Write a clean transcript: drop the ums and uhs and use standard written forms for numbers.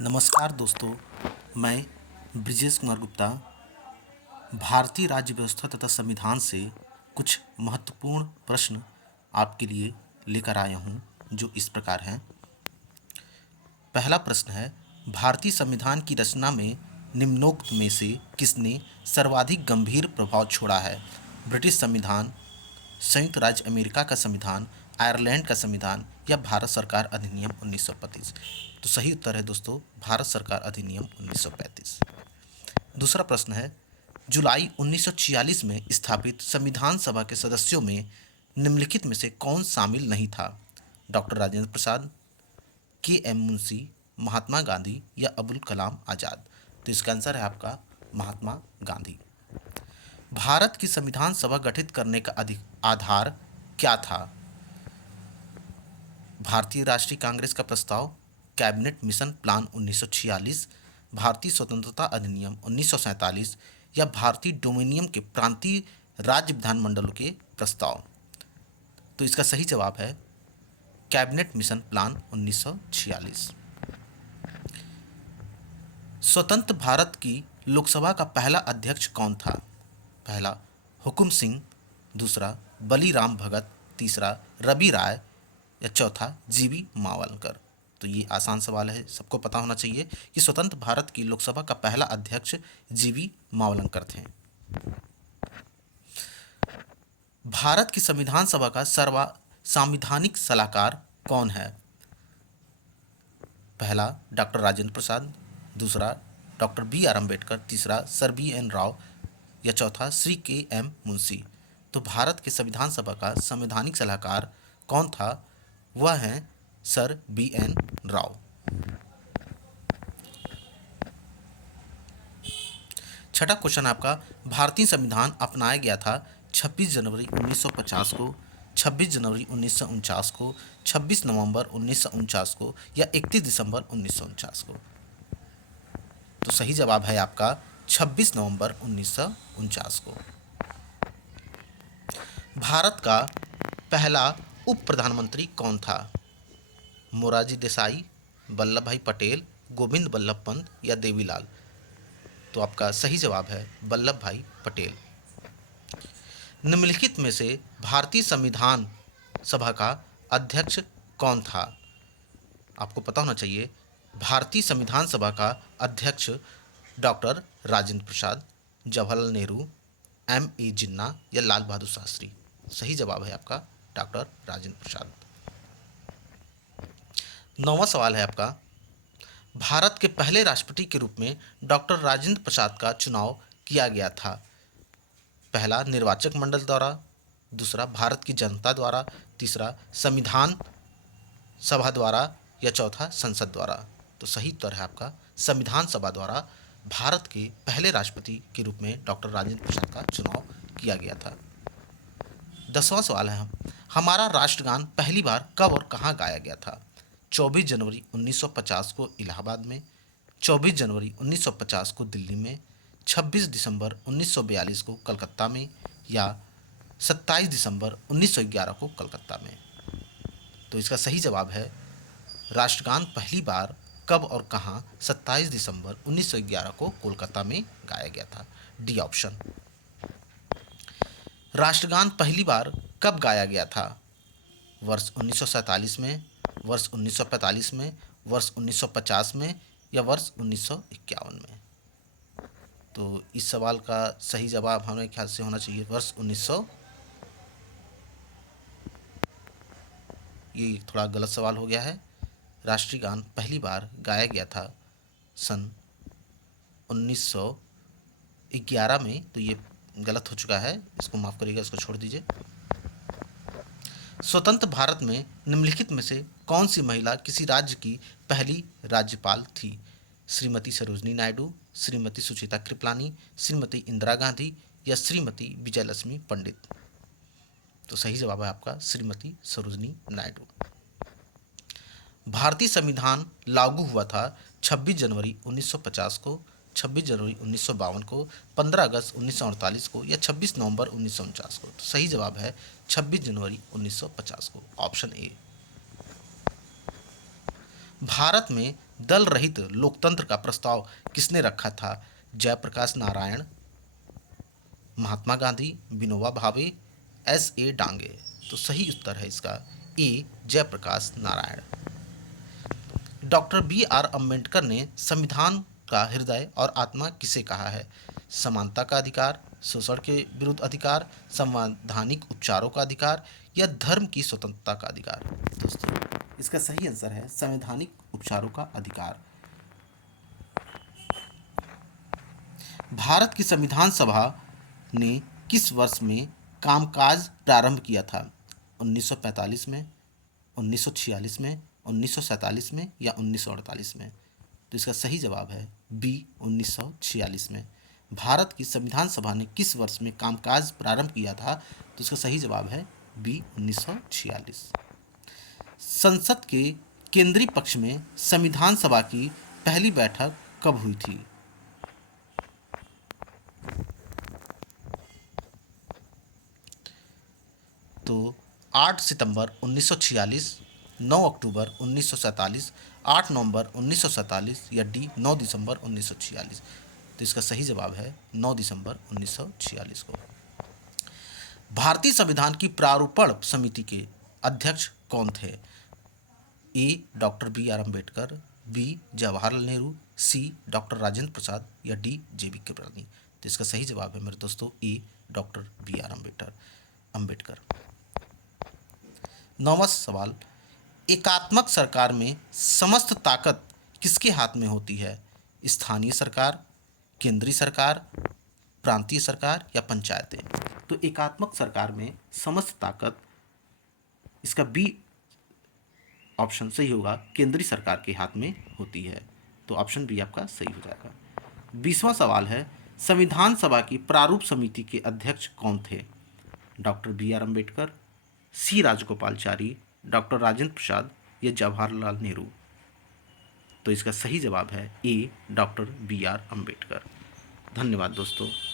नमस्कार दोस्तों, मैं ब्रिजेश कुमार गुप्ता भारतीय राज्य व्यवस्था तथा संविधान से कुछ महत्वपूर्ण प्रश्न आपके लिए लेकर आया हूं, जो इस प्रकार हैं। पहला प्रश्न है, भारतीय संविधान की रचना में निम्नोक्त में से किसने सर्वाधिक गंभीर प्रभाव छोड़ा है? ब्रिटिश संविधान, संयुक्त राज्य अमेरिका का संविधान, आयरलैंड का संविधान या भारत सरकार अधिनियम 1935? तो सही उत्तर है दोस्तों, भारत सरकार अधिनियम 1935। दूसरा प्रश्न है, जुलाई 1946 में स्थापित संविधान सभा के सदस्यों में निम्नलिखित में से कौन शामिल नहीं था? डॉक्टर राजेंद्र प्रसाद, के एम मुंशी, महात्मा गांधी या अबुल कलाम आज़ाद? तो इसका आंसर है आपका महात्मा गांधी। भारत की संविधान सभा गठित करने का आधार क्या था? भारतीय राष्ट्रीय कांग्रेस का प्रस्ताव, कैबिनेट मिशन प्लान 1946, भारतीय स्वतंत्रता अधिनियम 1947 या भारतीय डोमिनियन के प्रांतीय राज्य विधानमंडलों के प्रस्ताव? तो इसका सही जवाब है कैबिनेट मिशन प्लान 1946। स्वतंत्र भारत की लोकसभा का पहला अध्यक्ष कौन था? पहला हुकुम सिंह, दूसरा बलीराम भगत, तीसरा रवि राय या चौथा जीवी मावलकर? तो ये आसान सवाल है, सबको पता होना चाहिए कि स्वतंत्र भारत की लोकसभा का पहला अध्यक्ष जीवी मावलकर थे। भारत की संविधान सभा का संवैधानिक सलाहकार कौन है? पहला डॉक्टर राजेंद्र प्रसाद, दूसरा डॉक्टर बी आर अम्बेडकर, तीसरा सर बी एन राव या चौथा श्री के एम मुंशी? तो भारत के संविधान सभा का संवैधानिक सलाहकार कौन था? वह हैं सर बी एन राव। छठा क्वेश्चन आपका, भारतीय संविधान अपनाया गया था 26 जनवरी 1950 को, 26 जनवरी 1949 को, 26 नवंबर 1949 को या 31 दिसंबर 1949 को? तो सही जवाब है आपका 26 नवंबर 1949 को। भारत का पहला उप प्रधानमंत्री कौन था? मोरारजी देसाई, वल्लभ भाई पटेल, गोविंद बल्लभ पंत या देवीलाल? तो आपका सही जवाब है वल्लभ भाई पटेल। निम्नलिखित में से भारतीय संविधान सभा का अध्यक्ष कौन था? आपको पता होना चाहिए, भारतीय संविधान सभा का अध्यक्ष doctor Rajendra Prasad, Jawaharlal Nehru, M A Jinnah या लाल बहादुर शास्त्री? सही जवाब है आपका डॉक्टर राजेंद्र प्रसाद। नौवां सवाल है आपका, भारत के पहले राष्ट्रपति के रूप में डॉक्टर राजेंद्र प्रसाद का चुनाव किया गया था? पहला निर्वाचक मंडल द्वारा, दूसरा भारत की जनता द्वारा, तीसरा संविधान सभा द्वारा या चौथा संसद द्वारा? तो सही उत्तर है आपका संविधान सभा द्वारा भारत के पहले राष्ट्रपति के रूप में डॉक्टर राजेंद्र प्रसाद का चुनाव किया गया था। 10वां सवाल है, हमारा राष्ट्रगान पहली बार कब और कहाँ गाया गया था? 24 जनवरी 1950 को इलाहाबाद में, 24 जनवरी 1950 को दिल्ली में, 26 दिसंबर 1942 को कलकत्ता में या 27 दिसंबर 1911 को कलकत्ता में? तो इसका सही जवाब है राष्ट्रगान पहली बार कब और कहाँ 27 दिसंबर 1911 को कोलकाता में गाया गया था, डी ऑप्शन। राष्ट्रगान पहली बार कब गाया गया था? वर्ष 1947 में, वर्ष 1945 में, वर्ष 1950 में या वर्ष 1951 में? तो इस सवाल का सही जवाब हमें ख्याल से होना चाहिए वर्ष 1900। ये थोड़ा गलत सवाल हो गया है। राष्ट्रीय गान पहली बार गाया गया था सन 1911 में, तो ये गलत हो चुका है, इसको माफ़ करिएगा, इसको छोड़ दीजिए। स्वतंत्र भारत में निम्नलिखित में से कौन सी महिला किसी राज्य की पहली राज्यपाल थी? श्रीमती सरोजनी नायडू, श्रीमती सुचिता कृपलानी, श्रीमती इंदिरा गांधी या श्रीमती विजयलक्ष्मी पंडित? तो सही जवाब है आपका श्रीमती सरोजनी नायडू। भारतीय संविधान लागू हुआ था 26 जनवरी 1950 को, 26 जनवरी 1952 को, 15 अगस्त 1948 को या 26 नवंबर 1949 को? तो सही जवाब है 26 जनवरी 1950 को, ऑप्शन ए। भारत में दल रहित लोकतंत्र का प्रस्ताव किसने रखा था? Jayaprakash Narayan, Mahatma Gandhi, Vinoba Bhave, S A Dange. तो सही उत्तर है इसका A, Jayaprakash Narayan. Doctor B R Ambedkar ने संविधान का हृदय और आत्मा किसे कहा है? समानता का अधिकार, शोषण के विरुद्ध अधिकार, संवैधानिक उपचारों का अधिकार या धर्म की स्वतंत्रता का अधिकार। दोस्तों इसका सही आंसर है संवैधानिक उपचारों का अधिकार। भारत की संविधान सभा ने किस वर्ष में कामकाज प्रारंभ किया था? 1945 में, 1946 में, 1947 में या 1948 में? तो इसका सही जवाब है बी, 1946 में। भारत की संविधान सभा ने किस वर्ष में कामकाज प्रारंभ किया था? तो इसका सही जवाब है बी, 1946। संसद के केंद्रीय पक्ष में संविधान सभा की पहली बैठक कब हुई थी? तो 8 सितंबर 1946, 9 अक्टूबर 1947, 8 नवंबर 1947 या डी 9 दिसंबर 1946। तो इसका सही जवाब है 9 दिसंबर 1946 को। भारतीय संविधान की प्रारूपण समिति के अध्यक्ष कौन थे? A, doctor B R Ambedkar, B, Jawaharlal Nehru, C, doctor Rajendra Prasad या डी, जे बी कृपलानी। तो इसका सही जवाब है मेरे दोस्तों ए, डॉक्टर बी आर अम्बेडकर। 9वां सवाल, एकात्मक सरकार में समस्त ताकत किसके हाथ में होती है? स्थानीय सरकार, केंद्रीय सरकार, प्रांतीय सरकार या पंचायतें? तो एकात्मक सरकार में समस्त ताकत, इसका बी ऑप्शन सही होगा, केंद्रीय सरकार के हाथ में होती है। तो ऑप्शन बी आपका सही हो जाएगा। 20वां सवाल है, संविधान सभा की प्रारूप समिति के अध्यक्ष कौन थे? Doctor B R Ambedkar, C Rajagopalachari, doctor Rajendra Prasad या जवाहरलाल नेहरू। तो इसका सही जवाब है A, doctor B R Ambedkar. धन्यवाद दोस्तों।